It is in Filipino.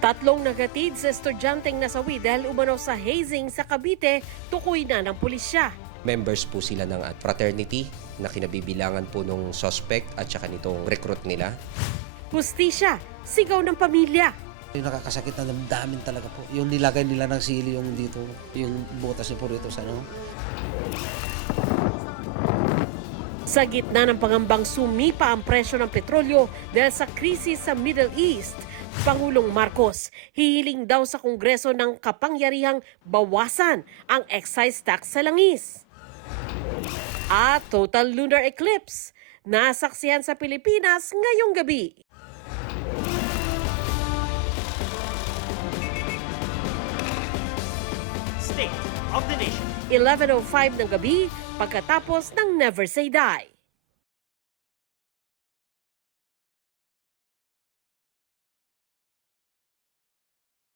Tatlong nagatid sa estudyanteng nasawi dahil umano sa hazing sa Cavite, tukoy na ng pulisya. Members po sila ng fraternity na kinabibilangan po nung suspect at saka nitong recruit nila. Hustisya, sigaw ng pamilya. Yung nakakasakit na damdamin talaga po. Yung nilagay nila ng sili yung dito, yung butas niya po rito sa ano. Sa gitna ng pangambang sumipa ang presyo ng petrolyo dahil sa krisis sa Middle East, Pangulong Marcos hihiling daw sa Kongreso ng kapangyarihang bawasan ang excise tax sa langis. At total lunar eclipse, nasaksihan sa Pilipinas ngayong gabi. State of the Nation. 11:05 ng gabi pagkatapos ng Never Say Die.